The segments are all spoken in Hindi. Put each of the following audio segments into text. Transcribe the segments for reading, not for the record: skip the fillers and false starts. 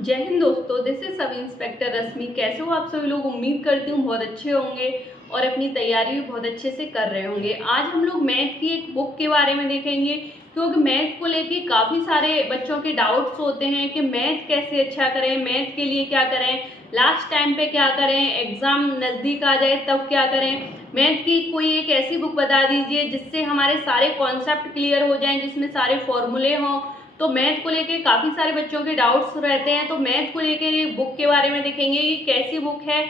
जय हिंद दोस्तों, दिस इज सब इंस्पेक्टर रश्मि। कैसे हो आप सभी लोग? उम्मीद करती हूँ बहुत अच्छे होंगे और अपनी तैयारी भी बहुत अच्छे से कर रहे होंगे। आज हम लोग मैथ की एक बुक के बारे में देखेंगे, क्योंकि मैथ को लेके काफ़ी सारे बच्चों के डाउट्स होते हैं कि मैथ कैसे अच्छा करें, मैथ के लिए क्या करें, लास्ट टाइम पे क्या करें, एग्ज़ाम नज़दीक आ जाए तब क्या करें। मैथ की कोई एक ऐसी बुक बता दीजिए जिससे हमारे सारे कॉन्सेप्ट क्लियर हो जाएं, जिसमें सारे फॉर्मूले हों। तो मैथ को लेके काफ़ी सारे बच्चों के डाउट्स रहते हैं, तो मैथ को लेके ये बुक के बारे में देखेंगे कि कैसी बुक है,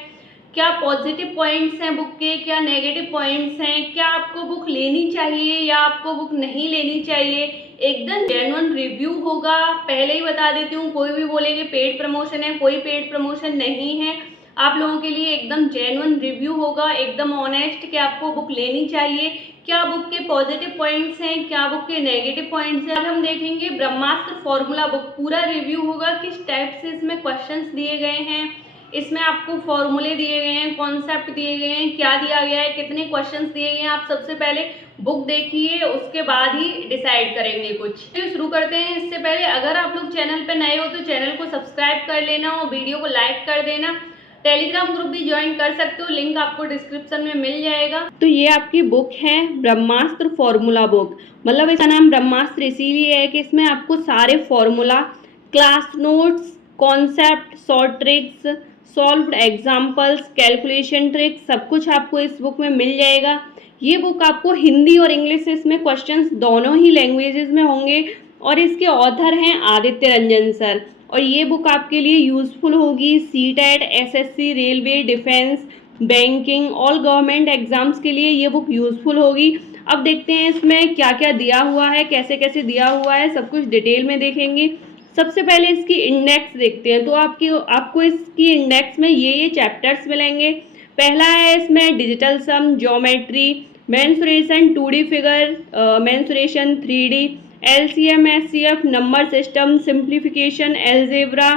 क्या पॉजिटिव पॉइंट्स हैं बुक के, क्या नेगेटिव पॉइंट्स हैं, क्या आपको बुक लेनी चाहिए या आपको बुक नहीं लेनी चाहिए। एकदम जेन्युइन रिव्यू होगा। पहले ही बता देती हूँ, कोई भी बोलेंगे पेड प्रमोशन है, कोई पेड प्रमोशन नहीं है। आप लोगों के लिए एकदम जेन्युइन रिव्यू होगा, एकदम ऑनेस्ट कि आपको बुक लेनी चाहिए, क्या बुक के पॉजिटिव पॉइंट्स हैं, क्या बुक के नेगेटिव पॉइंट्स हैं। आज हम देखेंगे ब्रह्मास्त्र फॉर्मूला बुक, पूरा रिव्यू होगा किस टाइप से इसमें क्वेश्चंस दिए गए हैं, इसमें आपको फॉर्मूले दिए गए हैं, कॉन्सेप्ट दिए गए हैं, क्या दिया गया है, कितने क्वेश्चंस दिए गए हैं। आप सबसे पहले बुक देखिए, उसके बाद ही डिसाइड करेंगे कुछ। तो शुरू करते हैं। इससे पहले अगर आप लोग चैनल पर नए हो तो चैनल को सब्सक्राइब कर लेना और वीडियो को लाइक कर देना। टेलीग्राम ग्रुप भी ज्वाइन कर सकते हो, लिंक आपको डिस्क्रिप्शन में मिल जाएगा। तो ये आपकी बुक है ब्रह्मास्त्र फॉर्मूला बुक। मतलब इसका नाम ब्रह्मास्त्र इसीलिए है कि इसमें आपको सारे formula, class notes, concept, short tricks, solved examples, calculation tricks, सब कुछ आपको इस बुक में मिल जाएगा। ये बुक आपको हिंदी और इंग्लिश से इसमें क्वेश्चंस दोनों ही लैंग्वेजेस में होंगे और इसके ऑथर हैं आदित्य रंजन सर। और ये बुक आपके लिए यूज़फुल होगी CTET, SSC, railway, defence, banking, all government exams के लिए ये बुक यूज़फुल होगी। अब देखते हैं इसमें क्या क्या दिया हुआ है, कैसे कैसे दिया हुआ है, सब कुछ डिटेल में देखेंगे। सबसे पहले इसकी इंडेक्स देखते हैं। तो आपको इसकी इंडेक्स में ये चैप्टर्स मिलेंगे। पहला है इसमें digital sum, geometry, mensuration, 2D figure, mensuration, 3D, LCM, SCF, number system, simplification, algebra,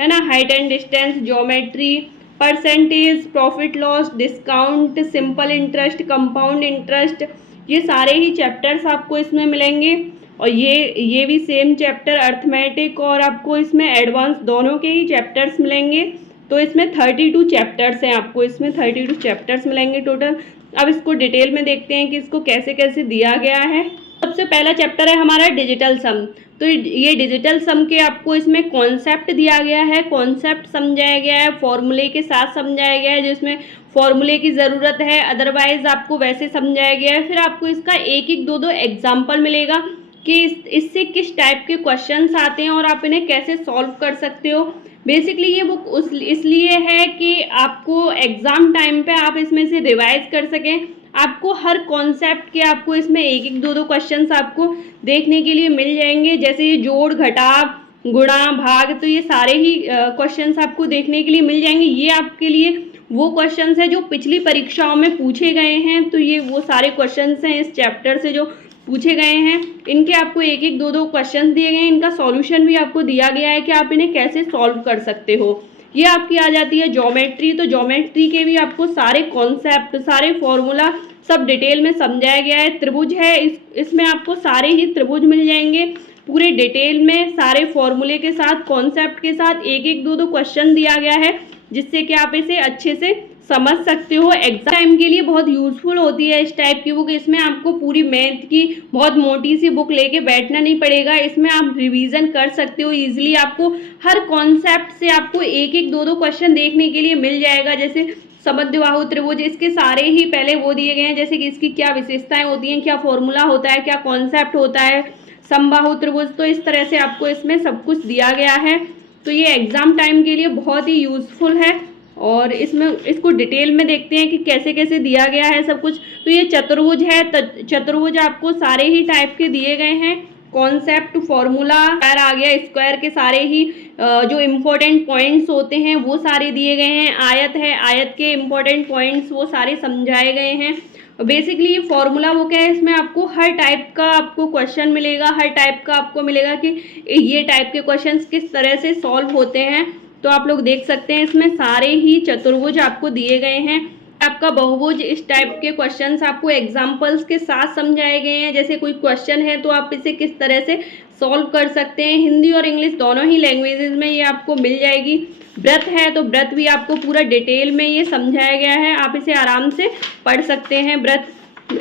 है ना, height and distance, geometry, percentage, profit loss, discount, simple interest, compound interest, ये सारे ही चैप्टर्स आपको इसमें मिलेंगे। और ये भी सेम चैप्टर अर्थमेटिक, और आपको इसमें एडवांस दोनों के ही चैप्टर्स मिलेंगे। तो इसमें 32 चैप्टर्स हैं, आपको इसमें 32 चैप्टर्स मिलेंगे टोटल। अब इसको डिटेल में देखते हैं कि इसको कैसे कैसे दिया गया है। सबसे पहला चैप्टर है हमारा डिजिटल सम। तो ये डिजिटल सम के आपको इसमें कॉन्सेप्ट दिया गया है, कॉन्सेप्ट समझाया गया है, फॉर्मूले के साथ समझाया गया है, जिसमें फॉर्मूले की ज़रूरत है, अदरवाइज आपको वैसे समझाया गया है। फिर आपको इसका एक एक दो एग्जाम्पल मिलेगा कि इससे किस टाइप के क्वेश्चंस आते हैं और आप इन्हें कैसे सॉल्व कर सकते हो। बेसिकली ये बुक इसलिए है कि आपको एग्ज़ाम टाइम पे आप इसमें से रिवाइज कर सकें। आपको हर कॉन्सेप्ट के आपको इसमें एक एक दो क्वेश्चंस आपको देखने के लिए मिल जाएंगे, जैसे ये जोड़, घटाव, गुणा, भाग, तो ये सारे ही क्वेश्चंस आपको देखने के लिए मिल जाएंगे। ये आपके लिए वो क्वेश्चंस है जो पिछली परीक्षाओं में पूछे गए हैं। तो ये वो सारे क्वेश्चंस हैं इस चैप्टर से जो पूछे गए हैं। इनके आपको एक एक दो क्वेश्चन दिए गए हैं, इनका सॉल्यूशन भी आपको दिया गया है कि आप इन्हें कैसे सॉल्व कर सकते हो। ये आपकी आ जाती है ज्योमेट्री। तो ज्योमेट्री के भी आपको सारे कॉन्सेप्ट, सारे फॉर्मूला सब डिटेल में समझाया गया है। त्रिभुज है, इसमें आपको सारे ही त्रिभुज मिल जाएंगे पूरे डिटेल में, सारे फॉर्मूले के साथ, कॉन्सेप्ट के साथ। एक एक दो क्वेश्चन दिया गया है जिससे कि आप इसे अच्छे से समझ सकते हो। एग्जाम टाइम के लिए बहुत यूज़फुल होती है इस टाइप की बुक। इसमें आपको पूरी मैथ की बहुत मोटी सी बुक लेके बैठना नहीं पड़ेगा, इसमें आप रिवीजन कर सकते हो ईजिली। आपको हर कॉन्सेप्ट से आपको एक एक दो क्वेश्चन देखने के लिए मिल जाएगा। जैसे समद्विबाहु त्रिभुज, इसके सारे ही पहले वो दिए गए हैं, जैसे कि इसकी क्या विशेषताएं होती हैं, क्या फॉर्मूला होता है, क्या कॉन्सेप्ट होता है। समबाहु त्रिभुज, तो इस तरह से आपको इसमें सब कुछ दिया गया है। तो ये एग्ज़ाम टाइम के लिए बहुत ही यूज़फुल है। और इसमें इसको डिटेल में देखते हैं कि कैसे कैसे दिया गया है सब कुछ। तो ये चतुर्भुज है, चतुर्भुज आपको सारे ही टाइप के दिए गए हैं, कॉन्सेप्ट, फॉर्मूला, स्क्वायर आ गया, स्क्वायर के सारे ही जो इम्पोर्टेंट पॉइंट्स होते हैं वो सारे दिए गए हैं। आयत है, आयत के इम्पोर्टेंट पॉइंट्स वो सारे समझाए गए हैं। बेसिकली ये फॉर्मूला बुक है, इसमें आपको हर टाइप का आपको क्वेश्चन मिलेगा, हर टाइप का आपको मिलेगा कि ये टाइप के क्वेश्चंस किस तरह से सॉल्व होते हैं। तो आप लोग देख सकते हैं इसमें सारे ही चतुर्भुज आपको दिए गए हैं। आपका बहुभुज इस टाइप के क्वेश्चंस आपको एग्जांपल्स के साथ समझाए गए हैं। जैसे कोई क्वेश्चन है तो आप इसे किस तरह से सॉल्व कर सकते हैं। हिंदी और इंग्लिश दोनों ही लैंग्वेजेस में ये आपको मिल जाएगी। व्रत है तो व्रत भी आपको पूरा डिटेल में ये समझाया गया है, आप इसे आराम से पढ़ सकते हैं। व्रत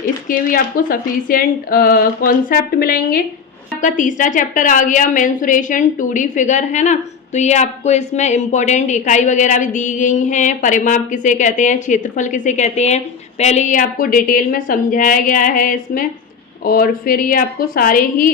इसके भी आपको सफिशिएंट कॉन्सेप्ट मिलेंगे। आपका तीसरा चैप्टर आ गया मेंसुरेशन 2D फिगर, है ना। तो ये आपको इसमें इम्पोर्टेंट इकाई वगैरह भी दी गई हैं। परिमाप किसे कहते हैं, क्षेत्रफल किसे कहते हैं, पहले ये आपको डिटेल में समझाया गया है इसमें। और फिर ये आपको सारे ही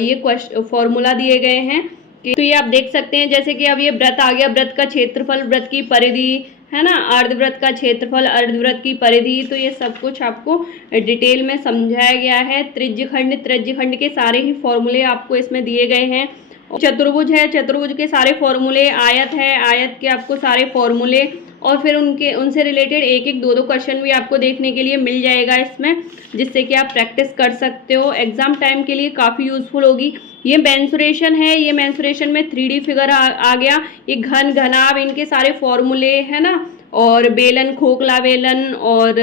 ये फॉर्मूला दिए गए हैं कि तो ये आप देख सकते हैं। जैसे कि अब ये व्रत आ गया, व्रत का क्षेत्रफल, व्रत की परिधि, है ना, अर्धव्रत का क्षेत्रफल, अर्धव्रत की परिधि, तो ये सब कुछ आपको डिटेल में समझाया गया है। त्रिज्यखंड, त्रिज्यखंड के सारे ही फॉर्मूले आपको इसमें दिए गए हैं। चतुर्भुज है, चतुर्भुज के सारे फॉर्मूले, आयत है, आयत के आपको सारे फॉर्मूले, और फिर उनसे रिलेटेड एक एक दो दो क्वेश्चन भी आपको देखने के लिए मिल जाएगा इसमें, जिससे कि आप प्रैक्टिस कर सकते हो। एग्जाम टाइम के लिए काफ़ी यूजफुल होगी। ये मेंसुरेशन है, ये मेंसुरेशन में 3D फिगर आ गया। ये घन, घनाभ, इनके सारे फॉर्मूले, है ना, और बेलन, खोखला बेलन, और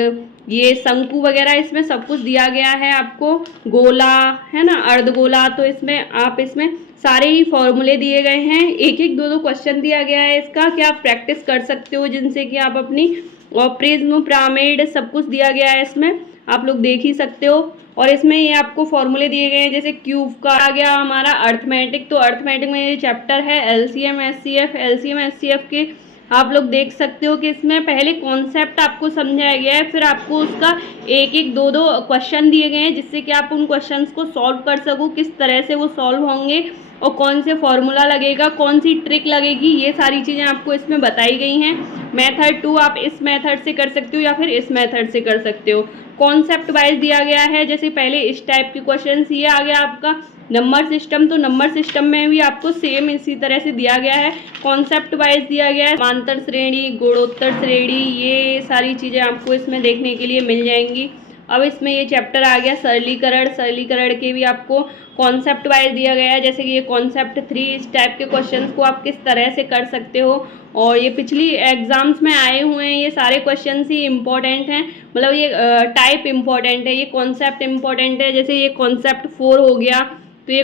ये शंकु वगैरह, इसमें सब कुछ दिया गया है आपको। गोला, है ना, अर्धगोला, तो इसमें आप इसमें सारे ही फॉर्मूले दिए गए हैं। एक एक दो दो क्वेश्चन दिया गया है इसका कि आप प्रैक्टिस कर सकते हो, जिनसे कि आप अपनी, और प्रिज्म, पिरामिड, सब कुछ दिया गया है इसमें, आप लोग देख ही सकते हो। और इसमें ये आपको फॉर्मूले दिए गए हैं। जैसे क्यूब का आ गया हमारा अर्थमेटिक, तो अर्थमेटिक में ये चैप्टर है एलसीएम एचसीएफ। एलसीएम एचसीएफ के आप लोग देख सकते हो कि इसमें पहले कॉन्सेप्ट आपको समझाया गया है, फिर आपको उसका एक एक दो दो क्वेश्चन दिए गए हैं, जिससे कि आप उन क्वेश्चंस को सॉल्व कर सको, किस तरह से वो सॉल्व होंगे और कौन से फॉर्मूला लगेगा, कौन सी ट्रिक लगेगी, ये सारी चीज़ें आपको इसमें बताई गई हैं। मेथड 2 आप इस मेथड से कर सकते हो या फिर इस मेथड से कर सकते हो। कॉन्सेप्ट वाइज दिया गया है। जैसे पहले इस टाइप के क्वेश्चन, ये आ गया आपका नंबर सिस्टम, तो नंबर सिस्टम में भी आपको सेम इसी तरह से दिया गया है। कॉन्सेप्ट वाइज दिया गया है समांतर श्रेणी, गुणोत्तर श्रेणी, ये सारी चीज़ें आपको इसमें देखने के लिए मिल जाएंगी। अब इसमें ये चैप्टर आ गया सरलीकरण। सरलीकरण के भी आपको कॉन्सेप्ट वाइज दिया गया है। जैसे कि ये कॉन्सेप्ट 3, इस टाइप के क्वेश्चंस को आप किस तरह से कर सकते हो, और ये पिछली एग्जाम्स में आए हुए हैं, ये सारे क्वेश्चंस ही इम्पोर्टेंट हैं, मतलब ये टाइप इम्पोर्टेंट है, ये कॉन्सेप्ट इम्पोर्टेंट है। जैसे ये कॉन्सेप्ट 4 हो गया, तो ये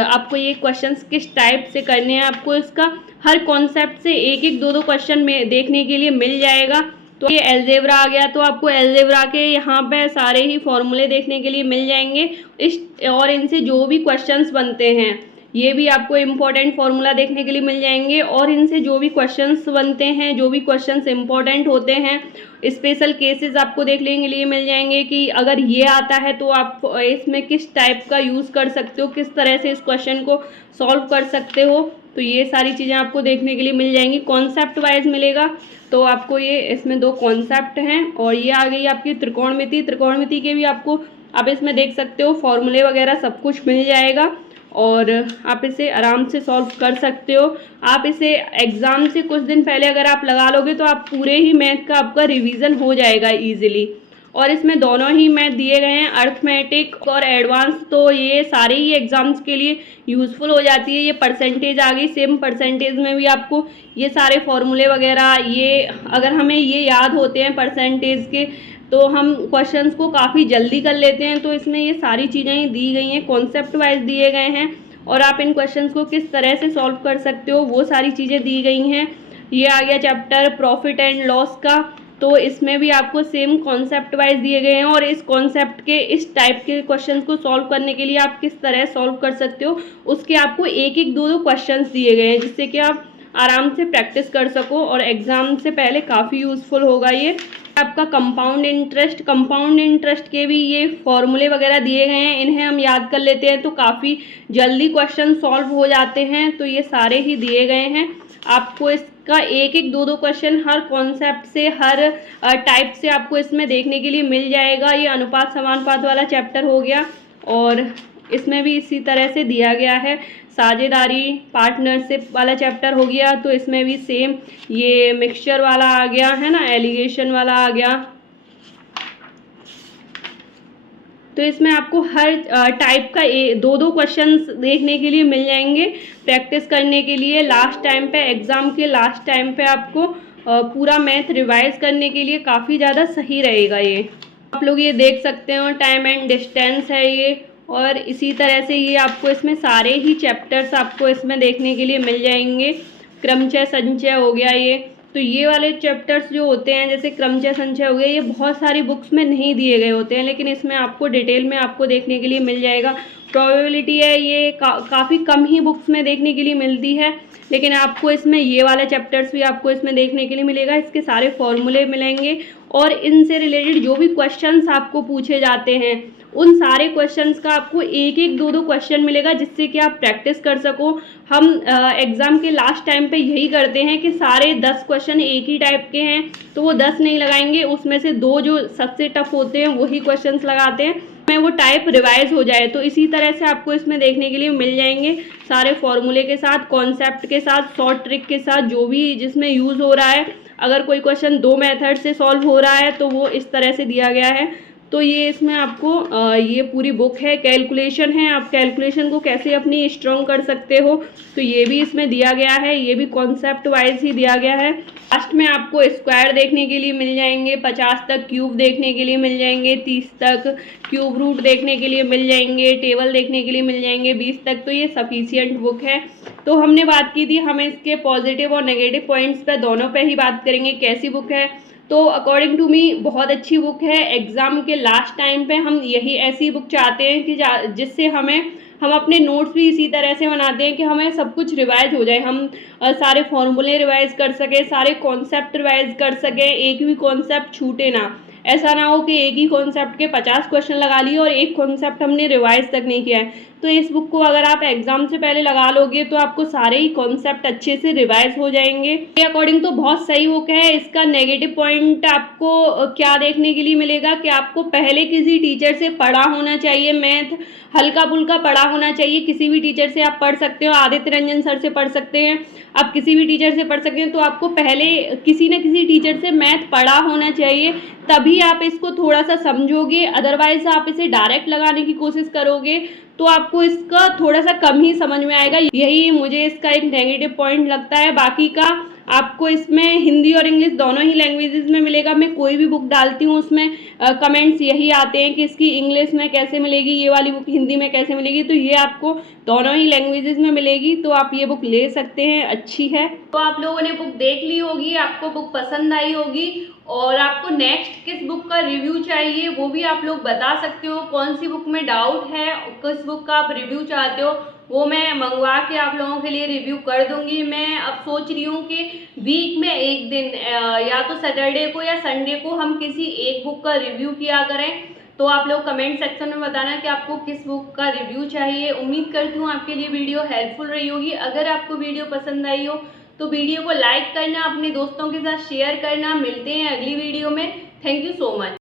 आपको ये क्वेश्चंस किस टाइप से करने हैं, आपको इसका हर कॉन्सेप्ट से एक एक दो दो क्वेश्चन में देखने के लिए मिल जाएगा। तो ये अलजेब्रा आ गया, तो आपको अलजेब्रा के यहाँ पे सारे ही फॉर्मूले देखने के लिए मिल जाएंगे। और इनसे जो भी क्वेश्चंस बनते हैं, ये भी आपको इम्पोर्टेंट फार्मूला देखने के लिए मिल जाएंगे। और इनसे जो भी क्वेश्चंस बनते हैं, जो भी क्वेश्चंस इम्पोर्टेंट होते हैं, स्पेशल केसेस आपको देखने के लिए मिल जाएंगे कि अगर ये आता है तो आप इसमें किस टाइप का यूज़ कर सकते हो, किस तरह से इस क्वेश्चन को सॉल्व कर सकते हो। तो ये सारी चीज़ें आपको देखने के लिए मिल जाएंगी। कॉन्सेप्ट वाइज मिलेगा, तो आपको ये इसमें 2 कॉन्सेप्ट हैं। और ये आ गई आपकी त्रिकोणमिति। त्रिकोणमिति के भी आपको आप इसमें देख सकते हो फॉर्मूले वगैरह सब कुछ मिल जाएगा, और आप इसे आराम से सॉल्व कर सकते हो। आप इसे एग्ज़ाम से कुछ दिन पहले अगर आप लगा लोगे तो आप पूरे ही मैथ का आपका रिवीजन हो जाएगा ईजिली। और इसमें दोनों ही मैथ दिए गए हैं, अर्थमेटिक और एडवांस, तो ये सारे ही एग्ज़ाम्स के लिए यूज़फुल हो जाती है। ये परसेंटेज आ गई, सेम परसेंटेज में भी आपको ये सारे फॉर्मूले वगैरह, ये अगर हमें ये याद होते हैं परसेंटेज के, तो हम क्वेश्चंस को काफ़ी जल्दी कर लेते हैं। तो इसमें ये सारी चीज़ें दी गई हैं, कॉन्सेप्ट वाइज दिए गए हैं, और आप इन क्वेश्चंस को किस तरह से सॉल्व कर सकते हो वो सारी चीज़ें दी गई हैं। ये आ गया चैप्टर प्रॉफिट एंड लॉस का, तो इसमें भी आपको सेम कॉन्सेप्ट वाइज दिए गए हैं, और इस कॉन्सेप्ट के इस टाइप के क्वेश्चंस को सॉल्व करने के लिए आप किस तरह सॉल्व कर सकते हो, उसके आपको एक एक दो दो क्वेश्चंस दिए गए हैं, जिससे कि आप आराम से प्रैक्टिस कर सको, और एग्ज़ाम से पहले काफ़ी यूज़फुल होगा ये। आपका कंपाउंड इंटरेस्ट, कंपाउंड इंटरेस्ट के भी ये फॉर्मूले वगैरह दिए गए हैं, इन्हें हम याद कर लेते हैं तो काफ़ी जल्दी क्वेश्चन सॉल्व हो जाते हैं। तो ये सारे ही दिए गए हैं, आपको इसका एक एक दो दो क्वेश्चन हर कॉन्सेप्ट से, हर टाइप से आपको इसमें देखने के लिए मिल जाएगा। ये अनुपात समानुपात वाला चैप्टर हो गया, और इसमें भी इसी तरह से दिया गया है। साझेदारी, पार्टनरशिप वाला चैप्टर हो गया, तो इसमें भी सेम ये मिक्सचर वाला आ गया, है ना, एलिगेशन वाला आ गया। तो इसमें आपको हर टाइप का दो दो क्वेश्चंस देखने के लिए मिल जाएंगे प्रैक्टिस करने के लिए। लास्ट टाइम पे, एग्ज़ाम के लास्ट टाइम पे आपको पूरा मैथ रिवाइज करने के लिए काफ़ी ज़्यादा सही रहेगा ये। आप लोग ये देख सकते हो टाइम एंड डिस्टेंस है ये, और इसी तरह से ये आपको इसमें सारे ही चैप्टर्स आपको इसमें देखने के लिए मिल जाएंगे। क्रमचय संचय हो गया ये, तो ये वाले चैप्टर्स जो होते हैं जैसे क्रमचय संचय हो गया, ये बहुत सारी बुक्स में नहीं दिए गए होते हैं, लेकिन इसमें आपको डिटेल में आपको देखने के लिए मिल जाएगा। प्रोबेबिलिटी है ये काफ़ी कम ही बुक्स में देखने के लिए मिलती है, लेकिन आपको इसमें ये वाला चैप्टर्स भी आपको इसमें देखने के लिए मिलेगा। इसके सारे फॉर्मूले मिलेंगे और इनसे रिलेटेड जो भी क्वेश्चंस आपको पूछे जाते हैं उन सारे क्वेश्चंस का आपको एक एक दो क्वेश्चन मिलेगा, जिससे कि आप प्रैक्टिस कर सको। हम एग्ज़ाम के लास्ट टाइम पे यही करते हैं कि सारे 10 क्वेश्चन एक ही टाइप के हैं तो वो 10 नहीं लगाएंगे, उसमें से 2 जो सबसे टफ होते हैं वही क्वेश्चंस लगाते हैं, में वो टाइप रिवाइज हो जाए। तो इसी तरह से आपको इसमें देखने के लिए मिल जाएंगे सारे फॉर्मूले के साथ, कॉन्सेप्ट के साथ, शॉर्ट ट्रिक के साथ, जो भी जिसमें यूज़ हो रहा है। अगर कोई क्वेश्चन 2 मेथड से सॉल्व हो रहा है तो वो इस तरह से दिया गया है। तो ये इसमें आपको ये पूरी बुक है, कैलकुलेशन है, आप कैलकुलेशन को कैसे अपनी स्ट्रॉन्ग कर सकते हो तो ये भी इसमें दिया गया है, ये भी कॉन्सेप्ट वाइज ही दिया गया है। लास्ट में आपको स्क्वायर देखने के लिए मिल जाएंगे, 50 तक क्यूब देखने के लिए मिल जाएंगे, 30 तक क्यूब रूट देखने के लिए मिल जाएंगे, टेबल देखने के लिए मिल जाएंगे 20 तक। तो ये सफिशियंट बुक है। तो हमने बात की थी, हम इसके पॉजिटिव और नेगेटिव पॉइंट्स पे दोनों पे ही बात करेंगे कैसी बुक है। तो अकॉर्डिंग टू मी बहुत अच्छी बुक है। एग्ज़ाम के लास्ट टाइम पे हम यही ऐसी बुक चाहते हैं कि जिससे हम अपने नोट्स भी इसी तरह से बनाते हैं कि हमें सब कुछ रिवाइज हो जाए, हम सारे फॉर्मूले रिवाइज कर सकें, सारे कॉन्सेप्ट रिवाइज कर सकें, एक भी कॉन्सेप्ट छूटे ना। ऐसा ना हो कि एक ही कॉन्सेप्ट के 50 क्वेश्चन लगा लिए और एक कॉन्सेप्ट हमने रिवाइज तक नहीं किया है। तो इस बुक को अगर आप एग्जाम से पहले लगा लोगे तो आपको सारे ही कॉन्सेप्ट अच्छे से रिवाइज हो जाएंगे। ये अकॉर्डिंग तो बहुत सही बुक है। इसका नेगेटिव पॉइंट आपको क्या देखने के लिए मिलेगा कि आपको पहले किसी टीचर से पढ़ा होना चाहिए, मैथ हल्का फुल्का पढ़ा होना चाहिए। किसी भी टीचर से आप पढ़ सकते हो, आदित्य रंजन सर से पढ़ सकते हैं, आप किसी भी टीचर से पढ़ सकते हैं। तो आपको पहले किसी न किसी टीचर से मैथ पढ़ा होना चाहिए, तभी आप इसको थोड़ा सा समझोगे। अदरवाइज आप इसे डायरेक्ट लगाने की कोशिश करोगे तो आपको इसका थोड़ा सा कम ही समझ में आएगा। यही मुझे इसका एक नेगेटिव पॉइंट लगता है। बाकी का आपको इसमें हिंदी और इंग्लिश दोनों ही लैंग्वेजेस में मिलेगा। मैं कोई भी बुक डालती हूँ उसमें कमेंट्स यही आते हैं कि इसकी इंग्लिश में कैसे मिलेगी, ये वाली बुक हिंदी में कैसे मिलेगी। तो ये आपको दोनों ही लैंग्वेजेस में मिलेगी, तो आप ये बुक ले सकते हैं, अच्छी है। तो आप लोगों ने बुक देख ली होगी, आपको बुक पसंद आई होगी, और आपको नेक्स्ट किस बुक का रिव्यू चाहिए वो भी आप लोग बता सकते हो। कौन सी बुक में डाउट है, किस बुक का आप रिव्यू चाहते हो, वो मैं मंगवा के आप लोगों के लिए रिव्यू कर दूंगी। मैं अब सोच रही हूँ कि वीक में एक दिन या तो सैटरडे को या संडे को हम किसी एक बुक का रिव्यू किया करें। तो आप लोग कमेंट सेक्शन में बताना कि आपको किस बुक का रिव्यू चाहिए। उम्मीद करती हूँ आपके लिए वीडियो हेल्पफुल रही होगी। अगर आपको वीडियो पसंद आई हो तो वीडियो को लाइक करना, अपने दोस्तों के साथ शेयर करना। मिलते हैं अगली वीडियो में। Thank you so much.